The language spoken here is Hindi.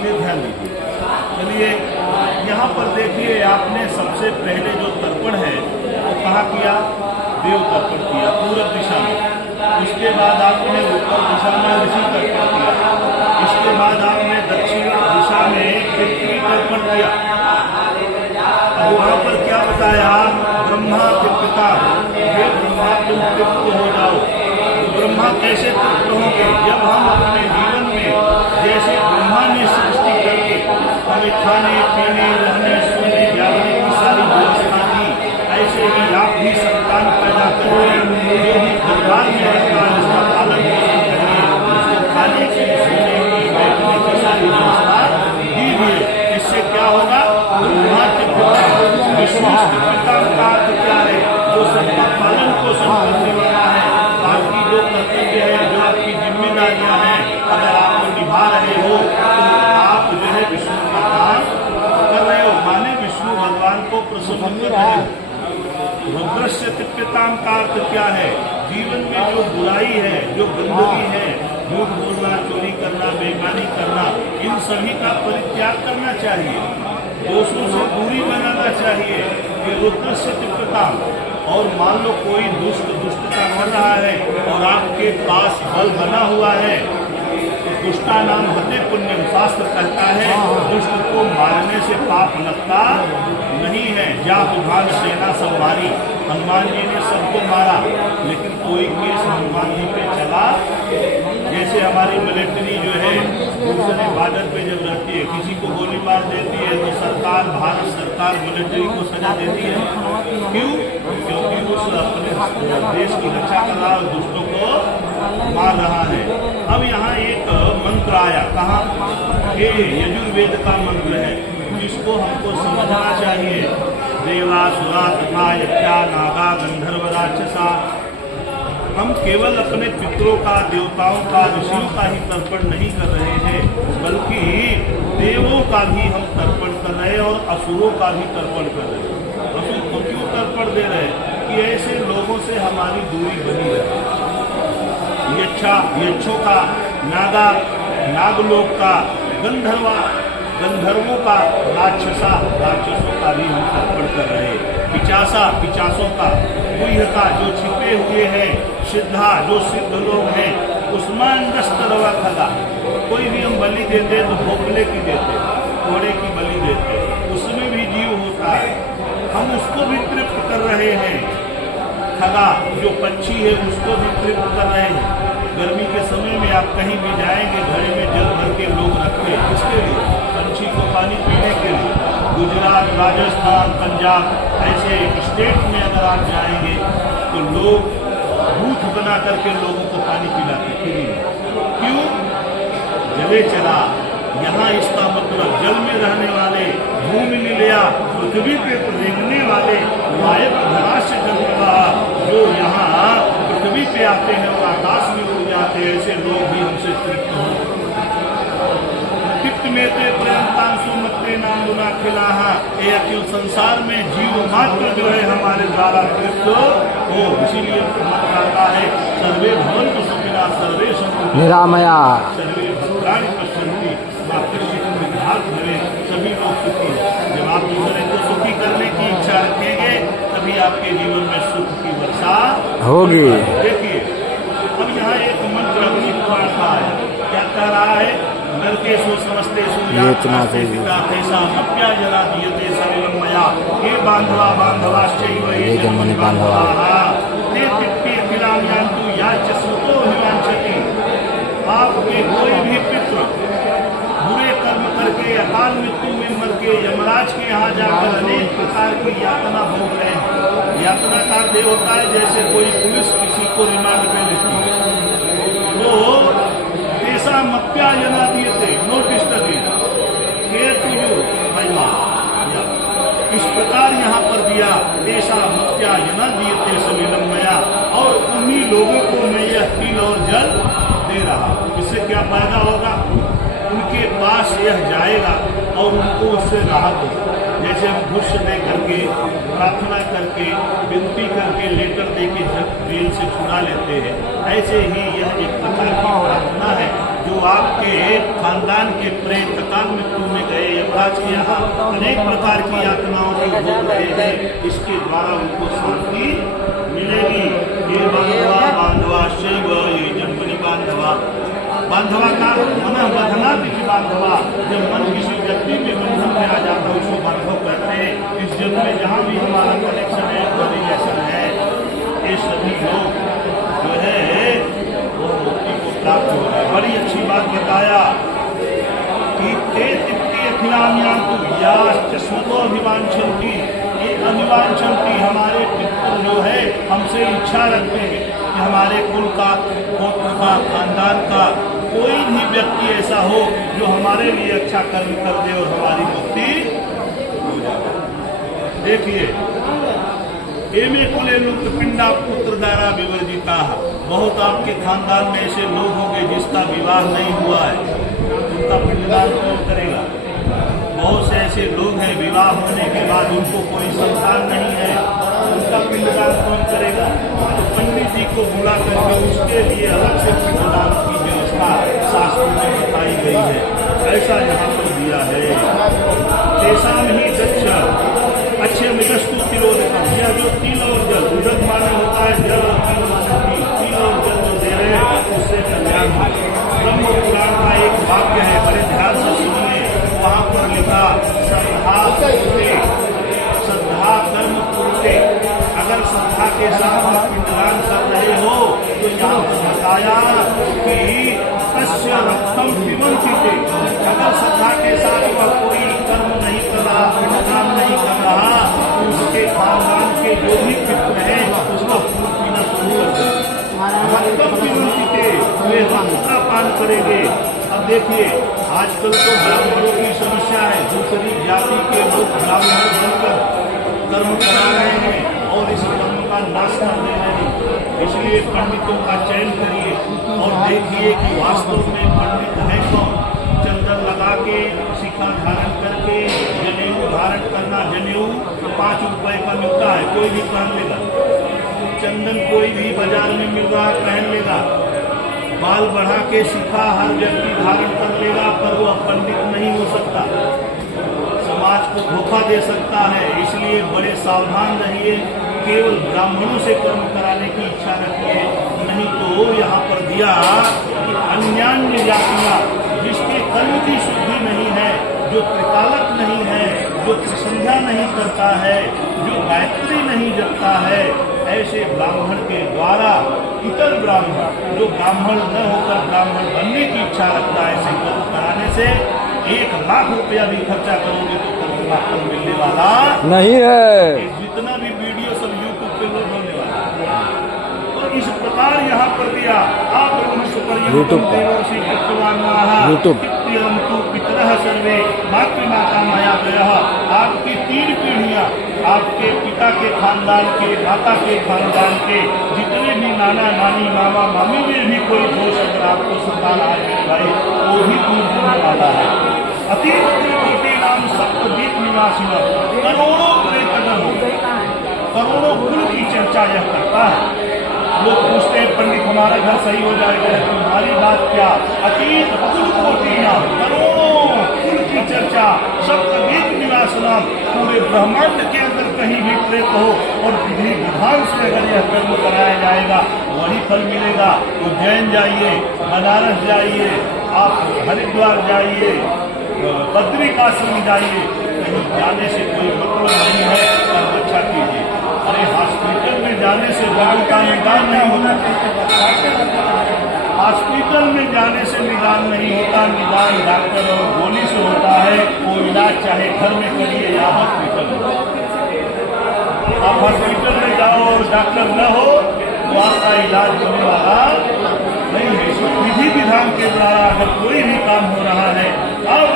इसलिए ध्यान दीजिए। चलिए यहाँ पर देखिए, आपने सबसे पहले जो तर्पण है वो कहाँ किया? देव तर्पण किया पूर्व दिशा में। उसके बाद आपने उत्तर दिशा में ऋषि तर्पण किया। इसके बाद आपने दक्षिण दिशा में पृथ्वी तर्पण किया। अब वहाँ पर क्या बताया? ब्रह्मा के पिता, हे ब्रह्मा तुम तृप्त हो जाओ। तो ब्रह्मा कैसे तृप्त होंगे? जब हम अपने जीवन में जैसे ब्रह्मा ने सृष्टि करके हमें खाने पीने रहने सोने जागने की सारी व्यवस्था दी, ऐसे ही आप भी संतान पैदा करिए, जो भी परिवार में रहता है उसका पालन पोषण करिए, उसको खाने की सोने की बैठने की सारी व्यवस्था दीजिए। इससे क्या होगा? ब्रह्मा के पिता विष्णु के पिता का अर्थ क्या है? जो सबका पालन पोषण करने वाला है। आपकी जो कर्तव्य है, जो आपकी जिम्मेदारियां हैं, अगर आप निभा रहे हो तो आप जो है विष्णु का काम कर रहे हो, माने विष्णु भगवान को प्रसन्न कर रहे हो। रुद्रस्य तृप्यताम का अर्थ क्या है? जीवन में जो बुराई है, जो गंदगी है, झूठ बोलना, चोरी करना, बेईमानी करना, इन सभी का परित्याग करना चाहिए, दोषों से दूरी बनाना चाहिए। ये रुद्रस्य तृप्यताम। और मान लो कोई दुष्टता कर रहा है और आपके पास बल बना हुआ है, दुष्टा नाम हते पुण्यम, शास्त्र कहता है दुष्ट को मारने से पाप लगता नहीं है। जात भाग सेना सब मारी, हनुमान जी ने सबको मारा, लेकिन कोई केस हनुमान जी पे चला। जैसे हमारी मिलिट्री जो है दूसरे बॉर्डर पे जब रहती है, किसी को गोली मार देती है तो सरकार, भारत सरकार मिलिट्री को सजा देती है। क्यों? क्योंकि उस अपने देश की रक्षा कर रहा है, दुष्टों को मार रहा है। अब यहाँ एक मंत्र आया, कहाँ? ये यजुर्वेद का मंत्र है, जिसको हमको समझना चाहिए। देवासुरा तथा यक्षा नागा गंधर्व राक्षसा। हम केवल अपने पितरों का, देवताओं का, ऋषियों का ही तर्पण नहीं कर रहे हैं, बल्कि देवों का भी हम तर्पण कर रहे हैं और असुरों का भी तर्पण कर रहे हैं। असुर को क्यों तर्पण दे रहे हैं? कि ऐसे लोगों से हमारी दूरी बनी रहे। यक्षों का, नागा नागलोक का, गंधर्वों का, राक्षसों का भी हम तर्पण कर रहे हैं। पिचासों का, गुह्य का जो छिपे हुए हैं, सिद्धा जो सिद्ध लोग हैं, उस्मान दस्तरवा खगा। कोई भी हम बलि देते तो भोपले की देते, घोड़े की बलि देते, उसमें भी जीव होता है, हम उसको भी तृप्त कर रहे हैं। खगा जो पंछी है उसको भी तृप्त कर रहे हैं। गर्मी के समय में आप कहीं भी जाएंगे, घड़े में जल भर के लोग रखते हैं, किसके लिए? पंछी को पानी पीने के लिए। गुजरात, राजस्थान, पंजाब ऐसे स्टेट में अगर आप जाएंगे तो लोग बूथ बना करके लोगों को पानी पिलाते हैं। क्यों? जले चला। यहाँ इसका मतलब जल में रहने वाले, भूमि मिलिया, पृथ्वी पे रेंगने वाले वायु धराश जनता जो यहाँ पृथ्वी पे आते हैं और आकाश में उड़ जाते हैं, ऐसे लोग भी हमसे तृप्त हो। पित्त में ते प्रेम तांसु मत्ते नाम गुना खिला। ये अखिल संसार में जीव मात्र जो है हमारे द्वारा तृप्त हो। इसीलिए कहता है सर्वे भवन्तु सुखिनः सर्वे सन्तु निरामया सर्वे भद्राणि पश्यन्ति मा कश्चित् दुःखात् भवेत्। सभी लोग सुखी हैं। जब आप दूसरे को सुखी करने की इच्छा रखेंगे तभी आपके जीवन में सुख की वर्षा होगी। देखिए अब यहाँ एक मंत्र अग्नि पुराण का है, क्या कह रहा है? नरके सो समस्ते सुजा मप्या जरा दीयते सलिलम मया हे बांधवाश्चैव ये जन्मनि बांधवाः ते पित्ते अखिलान्यान्तु याच सुतो हिमांशति। आपके कोई भी पितृ बुरे कर्म करके अकाल मृत्यु में मर के यमराज के यहाँ जाकर अनेक प्रकार की यातना भोग रहे हैं। यातना का अर्थ होता है जैसे कोई पुलिस किसी को रिमांड पे लेती है तो ऐसा मप्या जना दिए थे, नोटिस महिमा इस प्रकार यहाँ पर दिया। ऐसा मप्या जना दिए थे सलिलम मया, और उन्हीं लोगों को मैं यह तिल और जल दे रहा। इससे क्या फायदा होगा? उनके पास यह जाएगा और उनको उससे राहत हो। जैसे हम घुस दे करके, प्रार्थना करके, विनती करके, लेटर दे के जेल से छुड़ा लेते हैं, ऐसे ही यह एक प्रकार की प्रार्थना है जो आपके खानदान के प्रेत अकाल मृत्यु में गए यमराज के यहाँ अनेक प्रकार की यातनाओं की भोग रहे हैं, इसके द्वारा उनको शांति मिलेगी। ये बांधवा शैव ये जन्मनि बांधवा, बांधवा का मन बंधना तिथि बांधवा, जब मन किसी व्यक्ति के बंधन में आ जाता है उसको बांधव कहते हैं। इस जन्म में जहाँ भी हमारा कनेक्शन है, रिलेशन है, ये सभी लोग जो है वो मुक्ति को प्राप्त हो गए। बड़ी अच्छी बात बताया कि ते तिप्ति अखिलाम्याम या चश्मतो अभिवांछन्ति, ये अभिवांछन्ति हमारे पितृ जो है हमसे इच्छा रखते हैं कि हमारे कुल का, गोत्र का, खानदान का कोई भी व्यक्ति ऐसा हो जो हमारे लिए अच्छा कर्म कर दे और हमारी मुक्ति हो जाए। देखिए एमे कुले लुप्त पिंडा पुत्र द्वारा विवर्जिता, बहुत आपके खानदान में ऐसे लोग होंगे जिसका विवाह नहीं हुआ है, उनका पिंडदान कौन करेगा? बहुत से ऐसे लोग हैं विवाह होने के बाद उनको कोई संतान नहीं है, उनका पिंडदान कौन करेगा? तो पंडित जी को बुला करके उसके लिए अलग से पिंडदान की व्यवस्था शास्त्र में बताई गई है, ऐसा यहाँ पर दिया है। ऐसा नहीं दक्ष अच्छे मृगस्तु तिलोदकम, यह जो तिल और जल, उदक माने होता है जल और तिल माने तिल और जल जो दे रहे हैं उससे कल्याण हो। ब्रह्म पुराण का एक वाक्य है, बड़े ध्यान से सुनिए, वहाँ पर लिखा श्रद्धा कर्म पूर्ते, अगर श्रद्धा के साथ आप पिंडदान कर रहे हो तो यहाँ पर बताया कि तस्य रक्तम पिबन्ति ते, अगर श्रद्धा के साथ वह कोई कर्म नहीं कर रहा, पिंडदान नहीं कर रहा, तो उसके खानदान के जो भी पितृ हैं उसका खून पीना शुरू कर दें। रक्तम पिबन्ति ते, वे रक्त का पान करेंगे। अब देखिए आजकल तो ब्राह्मणों की समस्या है, दूसरी जाति के लोग ब्राह्मण बनकर कर्म करा रहे हैं और इस कर्म का नाश कर दे रहे हैं। इसलिए पंडितों का चयन करिए और देखिए कि वास्तव में पंडित है कौन। चंदन लगा के, शिखा धारण करके, जनेऊ धारण करना, जनेऊ 5 रुपए का मिलता है, कोई भी पहन लेगा। चंदन कोई भी बाजार में मिल रहा है पहन लेगा। बाल बढ़ा के शिखा हर व्यक्ति धारण कर लेगा, पर वो पंडित नहीं हो सकता, समाज को धोखा दे सकता है। इसलिए बड़े सावधान रहिए, केवल ब्राह्मणों से कर्म कराने की इच्छा रखिए, नहीं तो यहाँ पर दिया कि अन्यान्य जातियाँ जिसके कर्म की शुद्धि नहीं है, जो त्रिकालक नहीं है, जो त्रिसंध्या नहीं करता है, जो गायत्री नहीं जपता है, ऐसे ब्राह्मण के द्वारा इतर ब्राह्मण जो ब्राह्मण न होकर ब्राह्मण बनने की इच्छा रखता है, ऐसे कर्म कराने से 1 लाख रुपया भी खर्चा करोगे तो कर्म का फल मिलने वाला नहीं है। जितना भी वीडियो सब यूट्यूब पे लोग होने वाला। तो इस प्रकार यहाँ पर दिया आप यूट्यूब पितरः सर्वे मातृमाता माया गया, आपकी 3 पीढ़ियां, आपके पिता के खानदान के, माता के खानदान के जितने भी नाना नानी मामा मामी में भी कोई दोष अगर आपको संतान आ गए भाई, वो भी दूर होने वाला है। अतीत नाम सप्तद्वीप निवासी करोड़ों करोड़ों कुल की चर्चा यह करता है। लोग पूछते हैं पंडित हमारा घर सही हो जाएगा, तुम्हारी बात क्या? अतीत कुल कोटि नाम करोड़ों कुल की चर्चा सप्तद्वीप निवास नाम, पूरे ब्रह्मांड के अंदर कहीं भी प्रेत हो और विधि विधान से अगर यह कर्म कराया जाएगा वही फल मिलेगा। उज्जैन जाइए, बनारस जाइए, आप हरिद्वार जाइए, बद्रिकाश्रम जाइए, कहीं जाने से कोई मतलब नहीं है, कर्म अच्छा कीजिए। अरे हॉस्पिटल में जाने से रोगी का निदान नहीं होता, हॉस्पिटल में जाने से निदान नहीं होता, निदान डॉक्टर और गोली से होता है। वो इलाज चाहे घर में करिए या हॉस्पिटल में। आप हॉस्पिटल में जाओ और डॉक्टर न हो तो आपका इलाज होने वाला नहीं है। विधि विधान के द्वारा अगर कोई भी काम हो रहा है, आप